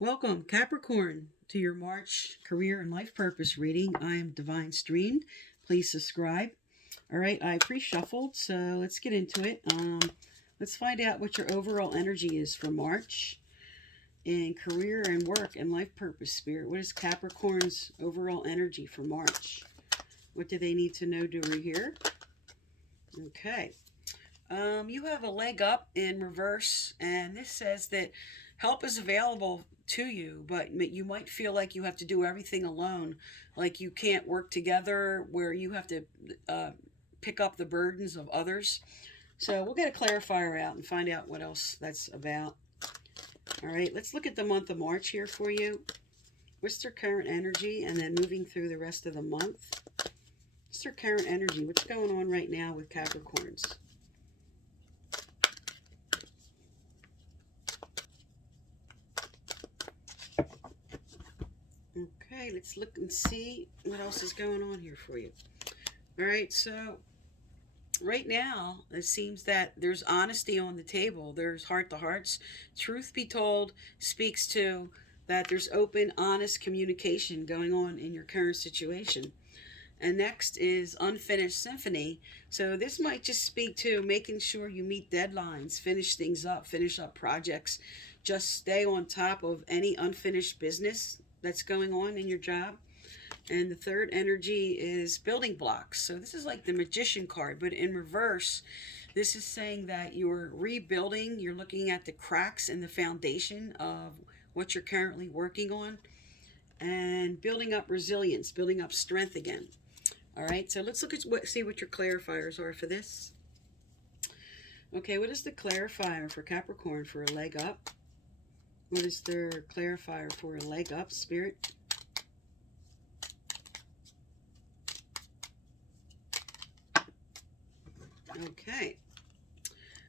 Welcome, Capricorn, to your March career and life purpose reading. I am Divine Streamed. Please subscribe. All right, I pre-shuffled, so let's get into it. Let's find out what your overall energy is for March in career and work and life purpose, Spirit. What is Capricorn's overall energy for March? What do they need to know during here? Okay. You have a leg up in reverse, and this says that help is available to you, but you might feel like you have to do everything alone, like you can't work together, where you have to pick up the burdens of others. So we'll get a clarifier out and find out what else that's about. All right, let's look at the month of March here for you. What's their current energy, and then moving through the rest of the month. What's their current energy? What's going on right now with Capricorns? Okay, let's look and see what else is going on here for you. All right, so right now it seems that there's honesty on the table. There's heart to hearts. Truth be told speaks to that there's open, honest communication going on in your current situation. And next is Unfinished Symphony. So this might just speak to making sure you meet deadlines, finish things up, finish up projects. Just stay on top of any unfinished business that's going on in your job. And the third energy is Building Blocks. So this is like the Magician card, but in reverse. This is saying that you're rebuilding, you're looking at the cracks in the foundation of what you're currently working on, and building up resilience, building up strength again. All right, so let's look at see what your clarifiers are for this. Okay, what is the clarifier for Capricorn for a leg up? What is their clarifier for a leg up, Spirit? Okay,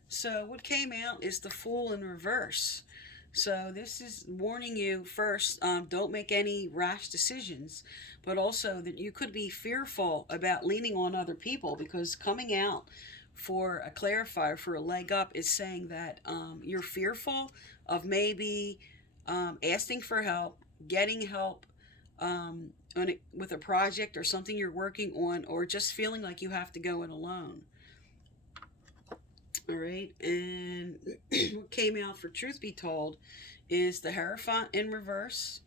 so what came out is the Fool in reverse. So this is warning you first, don't make any rash decisions, but also that you could be fearful about leaning on other people, because coming out for a clarifier for a leg up is saying that you're fearful of maybe asking for help, getting help with a project or something you're working on, or just feeling like you have to go it alone. All right, and what came out for Truth Be Told is the Hierophant in reverse.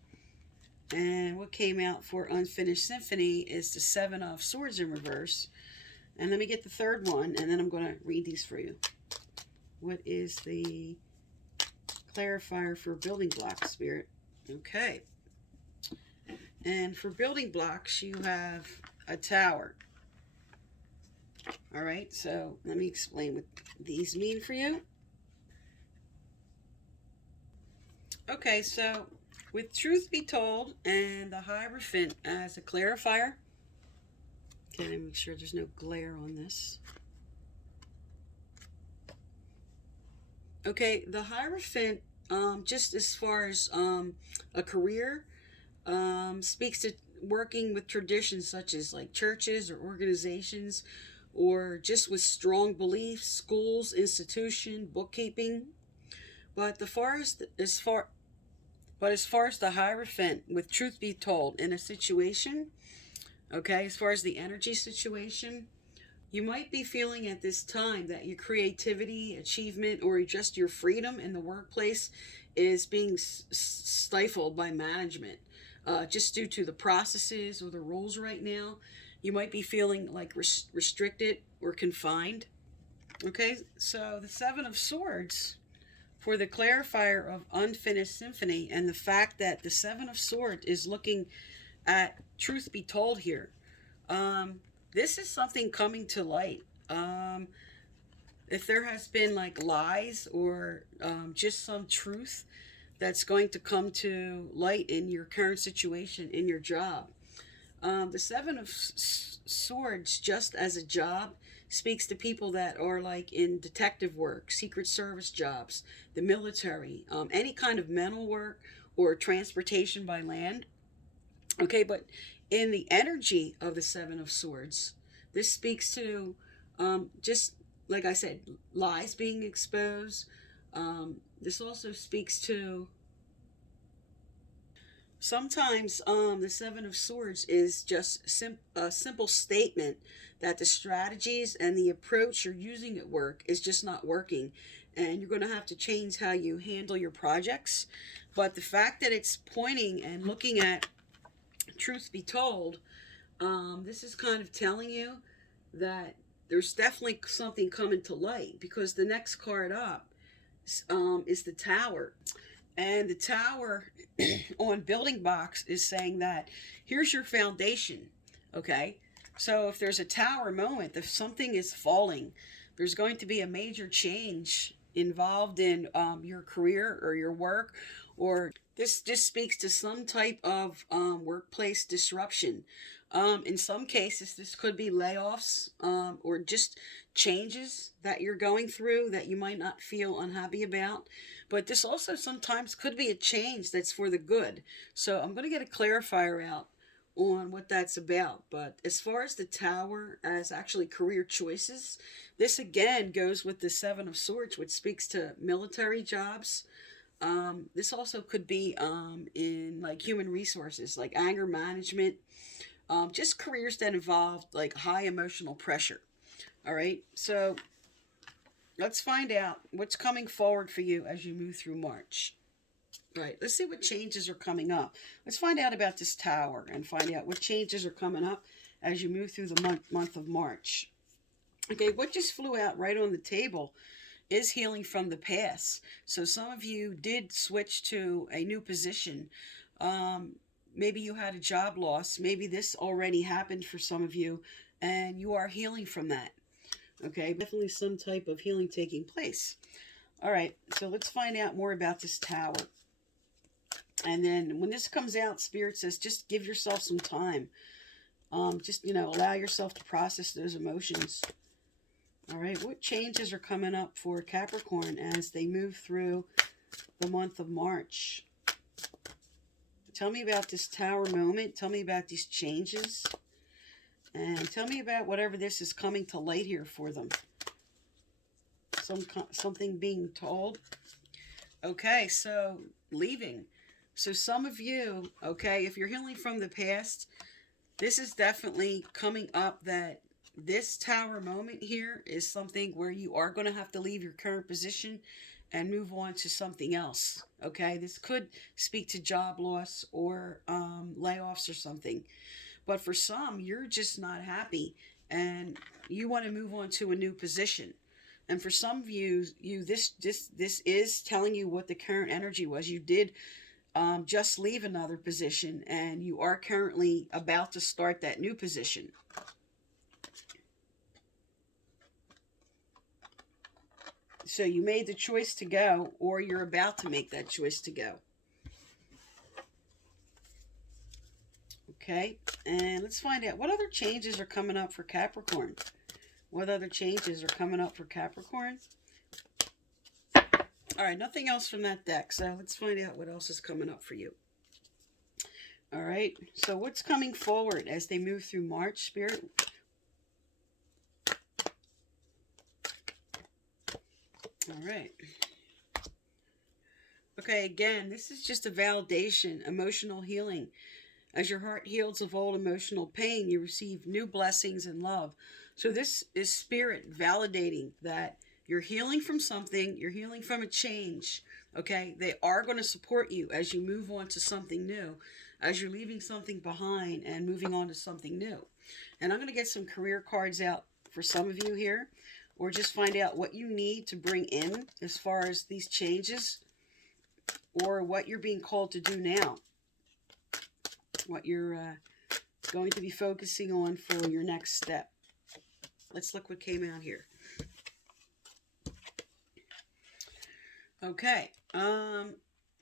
And what came out for Unfinished Symphony is the Seven of Swords in reverse. And let me get the third one, and then I'm going to read these for you. What is the clarifier for Building Blocks, Spirit? Okay. And for Building Blocks, you have a Tower. All right, so let me explain what these mean for you. Okay, so with Truth Be Told and the Hierophant as a clarifier. Okay, let me make sure there's no glare on this. Okay, the Hierophant, just as far as a career, speaks to working with traditions such as like churches or organizations, or just with strong beliefs, schools, institution, bookkeeping. But as far as the Hierophant, with Truth Be Told, in a situation, okay, as far as the energy situation, you might be feeling at this time that your creativity, achievement, or just your freedom in the workplace is being stifled by management, just due to the processes or the rules right now. You might be feeling like restricted or confined. Okay, so the Seven of Swords for the clarifier of Unfinished Symphony, and the fact that the Seven of Swords is looking at Truth Be Told here. This is something coming to light. If there has been like lies or just some truth that's going to come to light in your current situation, in your job. The Seven of Swords, just as a job, speaks to people that are like in detective work, secret service jobs, the military, any kind of mental work or transportation by land. Okay, but in the energy of the Seven of Swords, this speaks to just like I said, lies being exposed. This also speaks to Sometimes the Seven of Swords is just a simple statement that the strategies and the approach you're using at work is just not working, and you're going to have to change how you handle your projects. But the fact that it's pointing and looking at truth be told, this is kind of telling you that there's definitely something coming to light, because the next card up is the Tower. And the Tower on Building Box is saying that here's your foundation. Okay? So if there's a Tower moment, if something is falling, there's going to be a major change involved in your career or your work, or this just speaks to some type of workplace disruption. In some cases, this could be layoffs, or just changes that you're going through that you might not feel unhappy about. But this also sometimes could be a change that's for the good. So I'm going to get a clarifier out on what that's about. But as far as the Tower as actually career choices, this again goes with the Seven of Swords, which speaks to military jobs. This also could be in like human resources, like anger management, just careers that involve like high emotional pressure. All right, so let's find out what's coming forward for you as you move through March. All right, let's see what changes are coming up. Let's find out about this Tower and find out what changes are coming up as you move through the month of March. Okay, what just flew out right on the table is healing from the past. So some of you did switch to a new position. Maybe you had a job loss. Maybe this already happened for some of you, and you are healing from that. Okay, definitely some type of healing taking place. All right, so let's find out more about this Tower. And then when this comes out, Spirit says just give yourself some time. Just, allow yourself to process those emotions. All right, what changes are coming up for Capricorn as they move through the month of March? Tell me about this Tower moment. Tell me about these changes. And tell me about whatever this is coming to light here for them. Something being told. Okay, so leaving. So some of you, okay, if you're healing from the past, this is definitely coming up that this Tower moment here is something where you are going to have to leave your current position and move on to something else. Okay, this could speak to job loss or layoffs or something. But for some, you're just not happy and you want to move on to a new position. And for some of you, this is telling you what the current energy was. You did just leave another position and you are currently about to start that new position. So you made the choice to go, or you're about to make that choice to go. Okay, and let's find out what other changes are coming up for Capricorn. What other changes are coming up for Capricorn? All right, nothing else from that deck, so let's find out what else is coming up for you. All right, so what's coming forward as they move through March, Spirit? All right. Okay, again, this is just a validation, emotional healing. As your heart heals of old emotional pain, you receive new blessings and love. So this is Spirit validating that you're healing from something, you're healing from a change, okay? They are going to support you as you move on to something new, as you're leaving something behind and moving on to something new. And I'm going to get some career cards out for some of you here, or just find out what you need to bring in as far as these changes, or what you're being called to do now, what you're going to be focusing on for your next step. Let's look what came out here. Okay,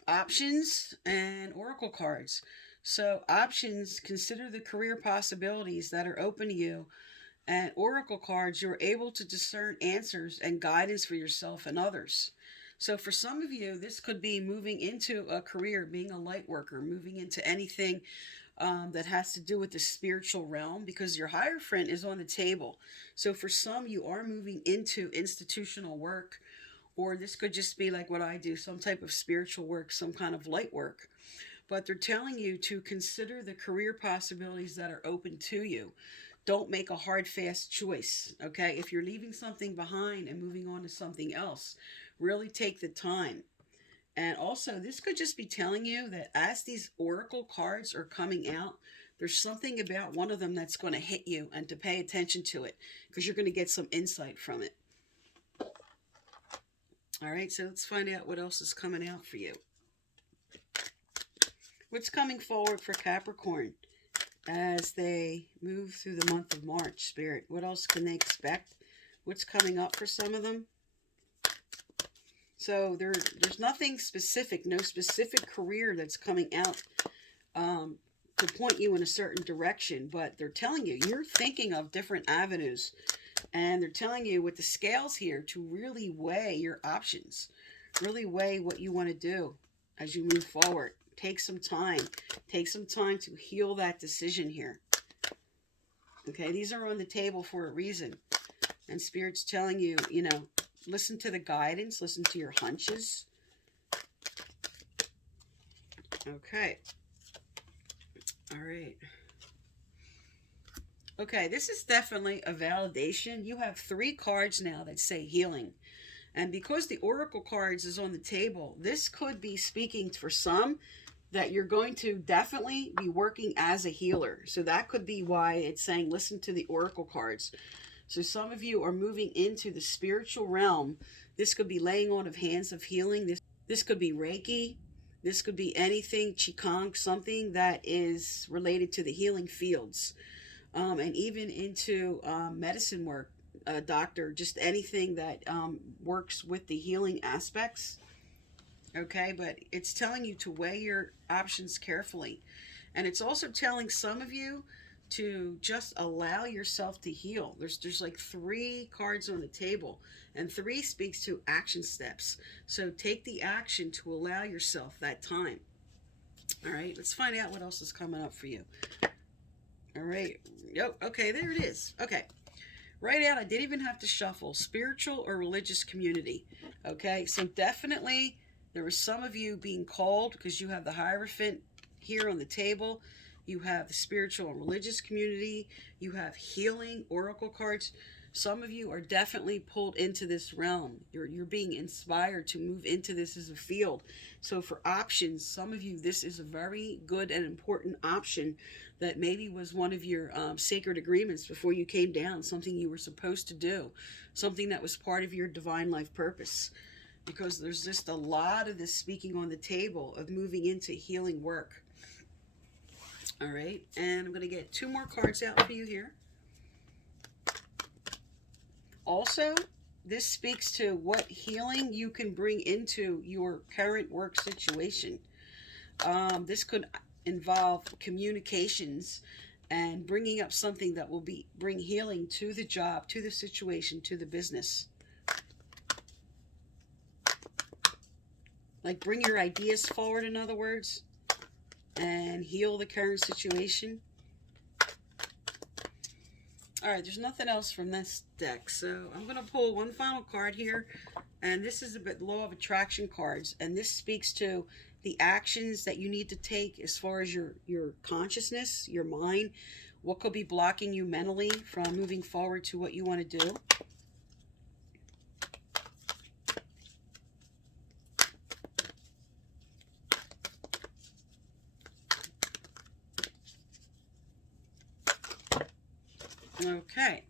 options and oracle cards. So options, consider the career possibilities that are open to you. And oracle cards, you're able to discern answers and guidance for yourself and others. So for some of you, this could be moving into a career, being a light worker, moving into anything that has to do with the spiritual realm, because your Hierophant is on the table. So for some, you are moving into institutional work, or this could just be like what I do, some type of spiritual work, some kind of light work. but they're telling you to consider the career possibilities that are open to you. Don't make a hard, fast choice, okay? If you're leaving something behind and moving on to something else, really take the time. And also, this could just be telling you that as these oracle cards are coming out, there's something about one of them that's going to hit you, and to pay attention to it because you're going to get some insight from it. All right, so let's find out what else is coming out for you. What's coming forward for Capricorn as they move through the month of March, Spirit? What else can they expect? What's coming up for some of them? So there's nothing specific, no specific career that's coming out to point you in a certain direction, but they're telling you, you're thinking of different avenues, and they're telling you with the scales here to really weigh your options, really weigh what you want to do as you move forward. Take some time. Take some time to heal that decision here. Okay, these are on the table for a reason. And Spirit's telling you, you know, listen to the guidance. Listen to your hunches. Okay. All right. Okay, this is definitely a validation. You have 3 cards now that say healing. And because the oracle cards is on the table, this could be speaking for some that you're going to definitely be working as a healer. So that could be why it's saying listen to the oracle cards. So some of you are moving into the spiritual realm. This could be laying on of hands of healing. This could be Reiki. This could be anything, Qigong, something that is related to the healing fields. And even into medicine work, doctor, just anything that works with the healing aspects. Okay, but it's telling you to weigh your options carefully. And it's also telling some of you to just allow yourself to heal. There's like 3 cards on the table, and 3 speaks to action steps. So take the action to allow yourself that time. All right, let's find out what else is coming up for you. All right, yep, okay, there it is. Okay, right out, I didn't even have to shuffle. Spiritual or religious community. Okay, so definitely there are some of you being called because you have the Hierophant here on the table. You have the spiritual and religious community. You have healing oracle cards. Some of you are definitely pulled into this realm. You're being inspired to move into this as a field. So for options, some of you, this is a very good and important option that maybe was one of your sacred agreements before you came down, something you were supposed to do, something that was part of your divine life purpose. Because there's just a lot of this speaking on the table of moving into healing work. All right, and I'm going to get 2 more cards out for you here. Also, this speaks to what healing you can bring into your current work situation. This could involve communications and bringing up something that will bring healing to the job, to the situation, to the business. Like bring your ideas forward, in other words, and heal the current situation. All right, there's nothing else from this deck, so I'm going to pull one final card here, and this is a bit law of attraction cards, and this speaks to the actions that you need to take as far as your consciousness, your mind, what could be blocking you mentally from moving forward to what you want to do. Okay.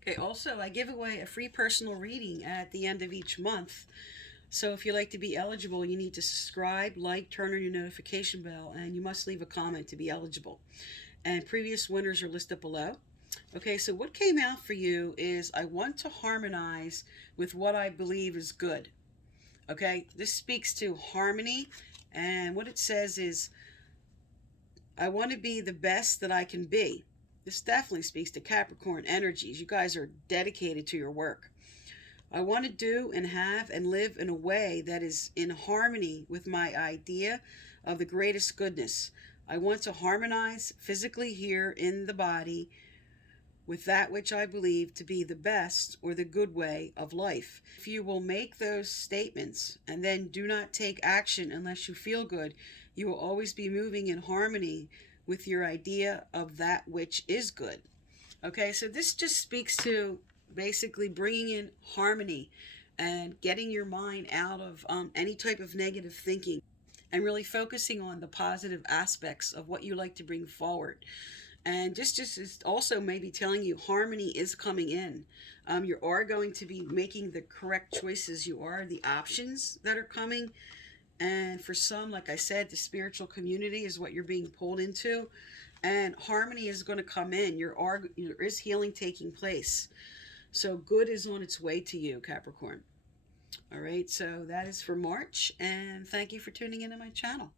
Okay, also, I give away a free personal reading at the end of each month. So if you'd like to be eligible, you need to subscribe, like, turn on your notification bell, and you must leave a comment to be eligible. And previous winners are listed below. Okay, so what came out for you is I want to harmonize with what I believe is good. Okay, this speaks to harmony, and what it says is I want to be the best that I can be. This definitely speaks to Capricorn energies. You guys are dedicated to your work. I want to do and have and live in a way that is in harmony with my idea of the greatest goodness. I want to harmonize physically here in the body with that which I believe to be the best or the good way of life. If you will make those statements and then do not take action unless you feel good, you will always be moving in harmony with your idea of that which is good. Okay, so this just speaks to basically bringing in harmony and getting your mind out of any type of negative thinking and really focusing on the positive aspects of what you like to bring forward. And just also maybe telling you harmony is coming in. You are going to be making the correct choices. You are the options that are coming. And for some, like I said, the spiritual community is what you're being pulled into. And harmony is going to come in. There is healing taking place. So good is on its way to you, Capricorn. All right, so that is for March. And thank you for tuning into my channel.